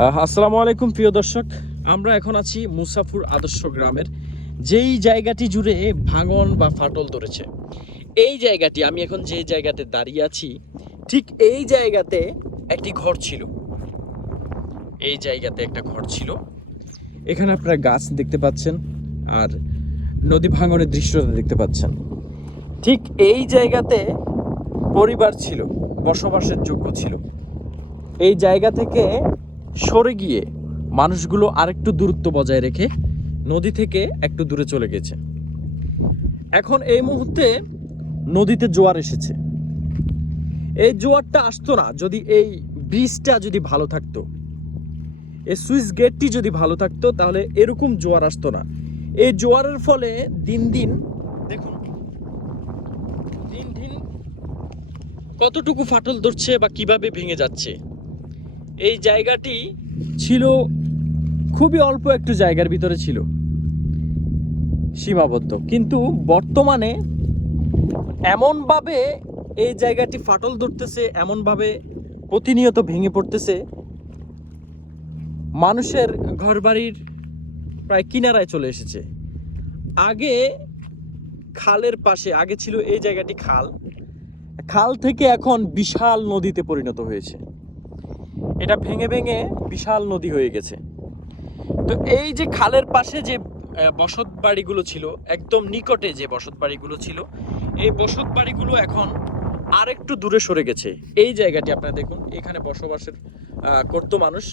আসসালামু আলাইকুম, প্রিয় দর্শক। আমরা এখন আছি মুসাফুর আদর্শ গ্রামের, যেই জায়গাটি জুড়ে ভাঙন বা ফাটল ধরেছে। এই জায়গাটি, আমি এখন যে জায়গাতে দাঁড়িয়ে আছি, ঠিক এই জায়গাতে একটি ঘর ছিল। এই জায়গাতে একটা ঘর ছিল। এখানে আপনারা গাছ দেখতে পাচ্ছেন, আর নদী ভাঙনের দৃশ্যটা দেখতে পাচ্ছেন। ঠিক এই জায়গাতে পরিবার ছিল, বসবাসের যোগ্য ছিল। এই জায়গা থেকে সরে গিয়ে মানুষগুলো আরেকটু দূরত্ব বজায় রেখে নদী থেকে একটু দূরে চলে গেছে। এখন এই মুহূর্তে নদীতে জোয়ার এসেছে। এই জোয়ারটা আসতো না যদি এই ব্রিজটা যদি ভালো থাকতো। এই সুইচ গেটটি যদি ভালো থাকতো তাহলে এরকম জোয়ার আসতো না। এই জোয়ারের ফলে দিন দিন দেখুন, দিন দিন কতটুকু ফাটল ধরছে বা কীভাবে ভেঙে যাচ্ছে। এই জায়গাটি ছিল খুবই অল্প একটু জায়গার ভিতরে ছিল। সীমাবদ্ধ। কিন্তু বর্তমানে এমনভাবে এই জায়গাটি ফাটল ধরতেছে, এমনভাবে প্রতিনিয়ত ভেঙে পড়তেছে। মানুষের ঘরবাড়ির প্রায় কিনারায় চলে এসেছে। আগে খালের পাশে, আগে ছিল এই জায়গাটি খাল। খাল থেকে এখন বিশাল নদীতে পরিণত হয়েছে। এটা ভেঙে ভেঙে বিশাল নদী হয়ে গেছে। তো এই যে খালের পাশে যে বসত বাড়িগুলো ছিল, একদম নিকটে যে বসত বাড়িগুলো ছিল, এই বসত বাড়িগুলো এখন আর একটু দূরে সরে গেছে। এই জায়গাটি আপনারা দেখুন, এখানে বসবাসের করতো মানুষ।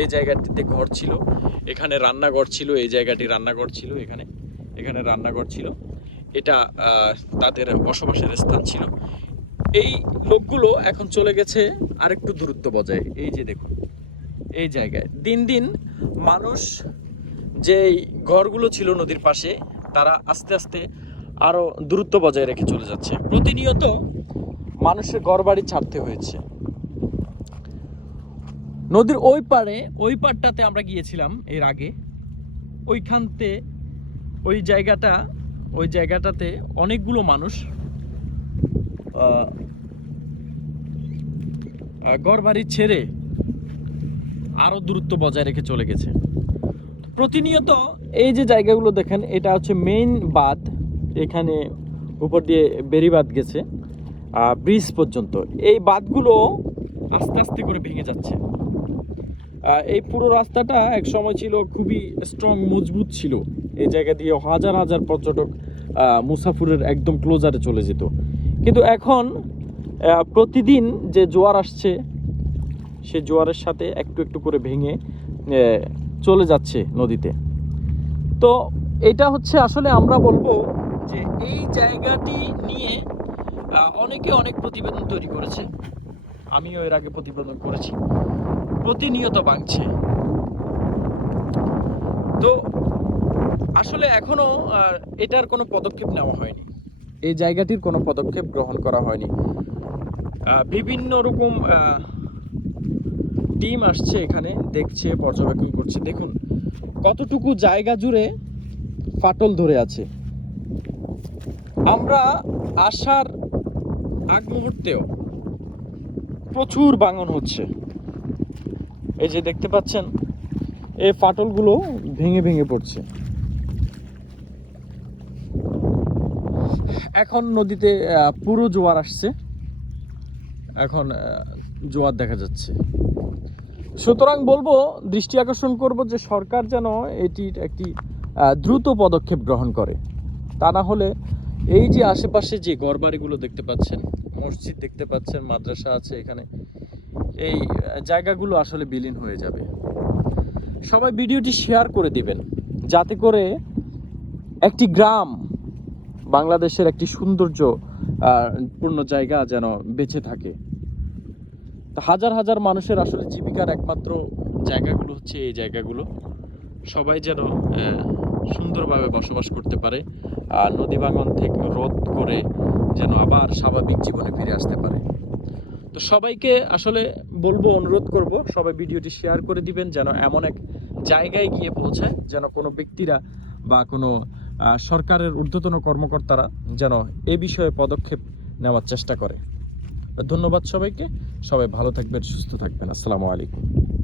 এই জায়গাটিতে ঘর ছিল, এখানে রান্নাঘর ছিল, এই জায়গাটি রান্নাঘর ছিল, এখানে এখানে রান্নাঘর ছিল। এটা তাদের বসবাসের স্থান ছিল। এই লোকগুলো এখন চলে গেছে আরেকটু দূরত্ব বজায়। এই যে দেখুন, এই জায়গায়। দিন দিন মানুষ যেই ঘরগুলো ছিল নদীর পাশে, তারা আস্তে আস্তে আরও দূরত্ব বজায় রেখে চলে যাচ্ছে। প্রতিনিয়ত মানুষের ঘর বাড়ি ছাড়তে হয়েছে। নদীর ওই পারে ওই পাড়টাতে আমরা গিয়েছিলাম এর আগে। ওইখানতে, ওই জায়গাটা, ওই জায়গাটাতে অনেকগুলো মানুষ ঘর বাড়ি ছেড়ে আরও দূরত্ব বজায় রেখে চলে গেছে। প্রতিনিয়ত এই যে জায়গাগুলো দেখেন, এটা হচ্ছে মেইন বাঁধ। এখানে উপর দিয়ে বেরিবাঁধ গেছে ব্রিজ পর্যন্ত। এই বাঁধগুলো আস্তে আস্তে করে ভেঙে যাচ্ছে। এই পুরো রাস্তাটা এক সময় ছিল খুবই স্ট্রং মজবুত ছিল। এই জায়গা দিয়ে হাজার হাজার পর্যটক মুসাফুরের একদম ক্লোজারে চলে যেত। কিন্তু এখন প্রতিদিন যে জোয়ার আসছে সে জোয়ারের সাথে একটু একটু করে ভেঙে চলে যাচ্ছে নদীতে। তো এটা হচ্ছে আসলে আমরা বলব যে এই জায়গাটি নিয়ে অনেকে অনেক প্রতিবেদন তৈরি করেছে। আমিও এর আগে প্রতিবেদন করেছি। প্রতিনিয়ত ভাঙছে। তো আসলে এখনও আহ, এটার কোনো পদক্ষেপ নেওয়া হয়নি। এই জায়গাটির কোনো পদক্ষেপ গ্রহণ করা হয়নি। বিভিন্ন রকম টিম আসছে এখানে, দেখছে, পর্যবেক্ষণ করছে। দেখুন, কতটুকু জায়গা জুড়ে ফাটল ধরে আছে। আমরা আসার আগ মুহূর্তেও প্রচুর বাঙন হচ্ছে। এই যে দেখতে পাচ্ছেন, এই ফাটলগুলো ভেঙে ভেঙে পড়ছে। এখন নদীতে পুরো জোয়ার আসছে। এখন জোয়ার দেখা যাচ্ছে। সুতরাং বলব, দৃষ্টি আকর্ষণ করব যে সরকার যেন এটির একটি দ্রুত পদক্ষেপ গ্রহণ করে। তা না হলে এই যে আশেপাশে যে ঘরবাড়িগুলো দেখতে পাচ্ছেন, মসজিদ দেখতে পাচ্ছেন, মাদ্রাসা আছে এখানে, এই জায়গাগুলো আসলে বিলীন হয়ে যাবে। সবাই ভিডিওটি শেয়ার করে দিবেন, যাতে করে একটি গ্রাম বাংলাদেশের একটি সৌন্দর্য পূর্ণ জায়গা যেন বেঁচে থাকে। হাজার হাজার মানুষের আসলে জীবিকার একমাত্র জায়গাগুলো হচ্ছে এই জায়গাগুলো। সবাই যেন সুন্দরভাবে বসবাস করতে পারে আর নদী ভাঙন থেকে রোধ করে যেন আবার স্বাভাবিক জীবনে ফিরে আসতে পারে। তো সবাইকে আসলে বলব, অনুরোধ করব, সবাই ভিডিওটি শেয়ার করে দিবেন যেন এমন এক জায়গায় গিয়ে পৌঁছায় যেন কোনো ব্যক্তিরা বা কোনো সরকারের ঊর্ধ্বতন কর্মকর্তারা যেন এ বিষয়ে পদক্ষেপ নেওয়ার চেষ্টা করে। ধন্যবাদ সবাইকে। সবাই ভালো থাকবেন, সুস্থ থাকবেন। আসসালামু আলাইকুম।